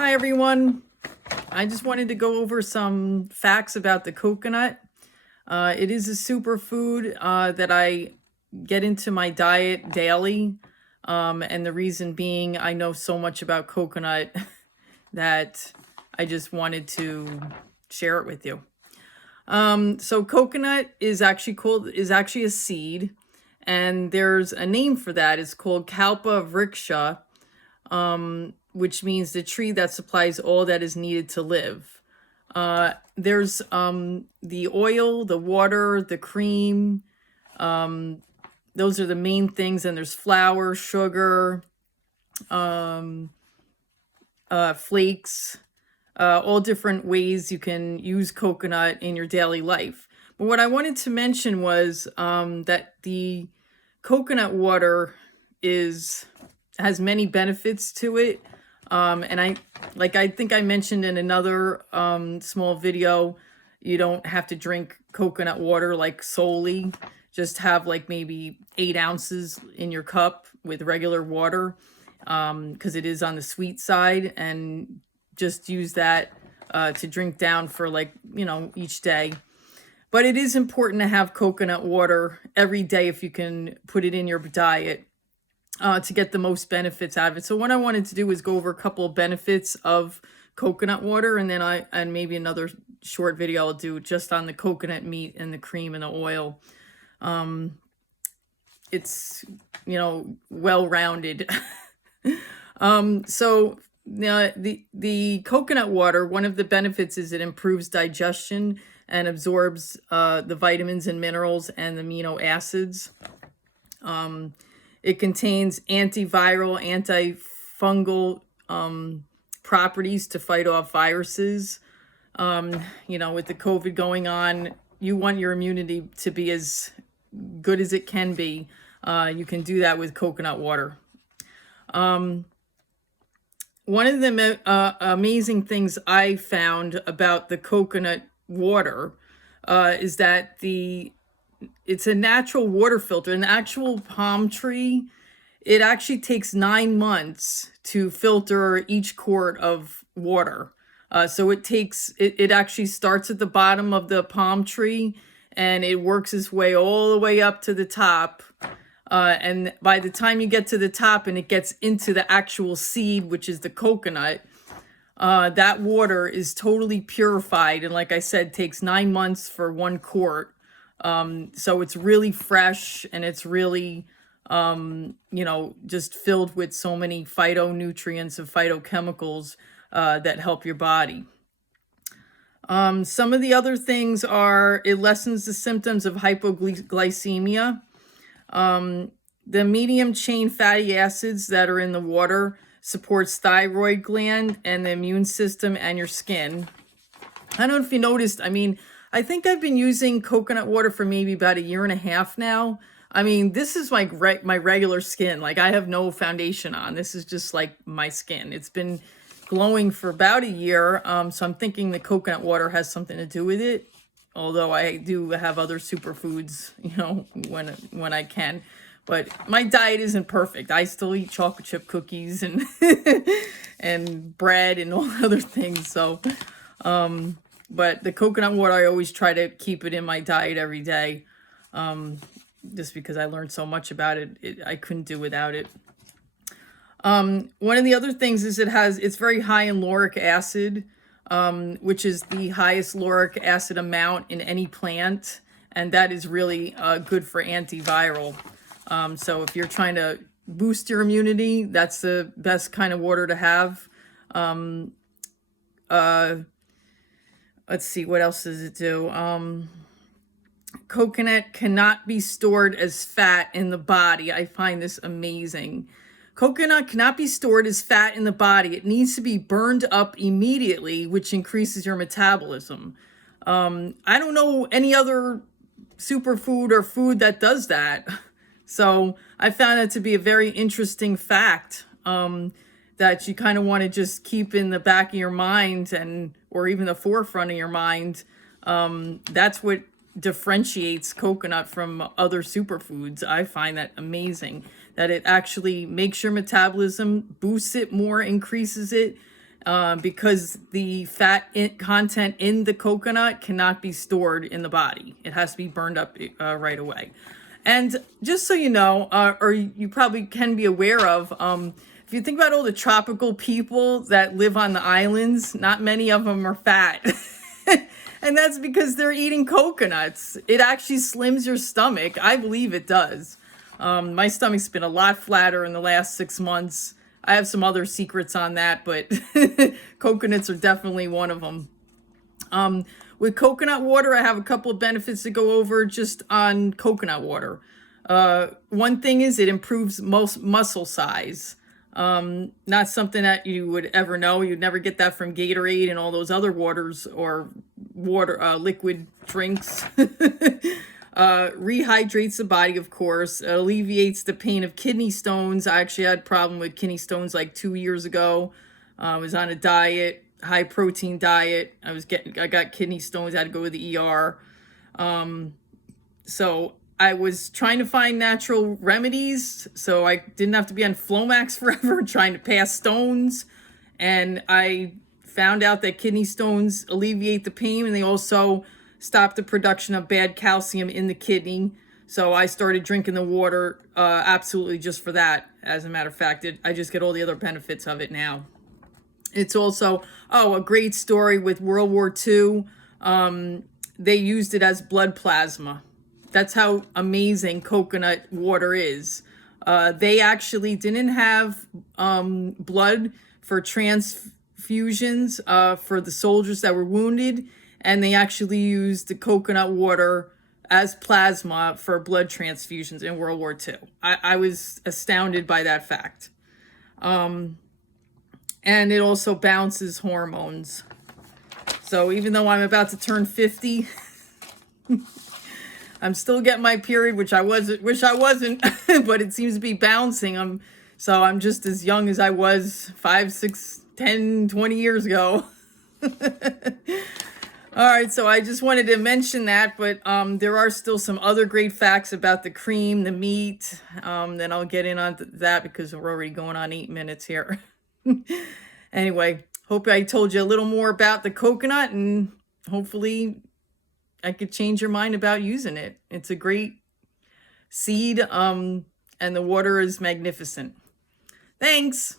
Hi everyone. I just wanted to go over some facts about the coconut. It is a superfood that I get into my diet daily. And the reason being, I know so much about coconut that I just wanted to share it with you. So coconut is actually a seed, and there's a name for that. It's called Kalpa vriksha, which means the tree that supplies all that is needed to live. There's the oil, the water, the cream. Those are the main things. And there's flour, sugar, flakes, all different ways you can use coconut in your daily life. But what I wanted to mention was that the coconut water has many benefits to it. And I think I mentioned in another small video, you don't have to drink coconut water like solely. Just have like maybe 8 ounces in your cup with regular water, because it is on the sweet side, and just use that to drink down for each day. But it is important to have coconut water every day if you can put it in your diet to get the most benefits out of it. So what I wanted to do is go over a couple of benefits of coconut water, and then and maybe another short video I'll do just on the coconut meat and the cream and the oil. It's well-rounded. So the coconut water, one of the benefits is it improves digestion and absorbs the vitamins and minerals and amino acids. It contains antiviral, antifungal properties to fight off viruses. With the COVID going on, you want your immunity to be as good as it can be. You can do that with coconut water. One of the amazing things I found about the coconut water is that it's a natural water filter. An actual palm tree, it actually takes 9 months to filter each quart of water. So it actually starts at the bottom of the palm tree, and it works its way all the way up to the top. And by the time you get to the top and it gets into the actual seed, which is the coconut, that water is totally purified. And like I said, takes 9 months for 1 quart. So it's really fresh, and it's really, just filled with so many phytonutrients and phytochemicals that help your body. Some of the other things are it lessens the symptoms of hypoglycemia. The medium chain fatty acids that are in the water supports thyroid gland and the immune system and your skin. I don't know if you noticed, I think I've been using coconut water for maybe about 1.5 years now. This is like my regular skin. Like, I have no foundation on. This is just like my skin. It's been glowing for about 1 year. So I'm thinking the coconut water has something to do with it. Although I do have other superfoods, when I can. But my diet isn't perfect. I still eat chocolate chip cookies and and bread and all other things. So, but the coconut water, I always try to keep it in my diet every day. Just because I learned so much about it, I couldn't do without it. One of the other things is it's very high in lauric acid, which is the highest lauric acid amount in any plant. And that is really good for antiviral. So if you're trying to boost your immunity, that's the best kind of water to have. Let's see, what else does it do? Coconut cannot be stored as fat in the body. I find this amazing. Coconut cannot be stored as fat in the body. It needs to be burned up immediately, which increases your metabolism. I don't know any other superfood or food that does that. So I found that to be a very interesting fact, that you kind of want to just keep in the back of your mind or even the forefront of your mind. That's what differentiates coconut from other superfoods. I find that amazing, that it actually makes your metabolism, boosts it more, increases it, because the content in the coconut cannot be stored in the body. It has to be burned up right away. And just so you know, or you probably can be aware of, if you think about all the tropical people that live on the islands, not many of them are fat. And that's because they're eating coconuts. It actually slims your stomach. I believe it does. My stomach's been a lot flatter in the last 6 months. I have some other secrets on that, but coconuts are definitely one of them. With coconut water, I have a couple of benefits to go over just on coconut water. One thing is it improves muscle size. Not something that you would ever know. You'd never get that from Gatorade and all those other waters or liquid drinks. Rehydrates the body, of course. Alleviates the pain of kidney stones. I actually had a problem with kidney stones like 2 years ago. I was on a diet, high protein diet. I got kidney stones. I had to go to the ER. So I was trying to find natural remedies, so I didn't have to be on Flomax forever trying to pass stones. And I found out that kidney stones alleviate the pain, and they also stop the production of bad calcium in the kidney. So I started drinking the water absolutely just for that. As a matter of fact, I just get all the other benefits of it now. It's also, a great story with World War II. They used it as blood plasma. That's how amazing coconut water is. They actually didn't have blood for transfusions for the soldiers that were wounded, and they actually used the coconut water as plasma for blood transfusions in World War II. I was astounded by that fact. And it also balances hormones. So even though I'm about to turn 50, I'm still getting my period, wish I wasn't, but it seems to be bouncing. So I'm just as young as I was 5, 6, 10, 20 years ago. All right, so I just wanted to mention that, but there are still some other great facts about the cream, the meat. Then I'll get in on that because we're already going on 8 minutes here. Anyway, hope I told you a little more about the coconut, and hopefully I could change your mind about using it. It's a great seed, and the water is magnificent. Thanks.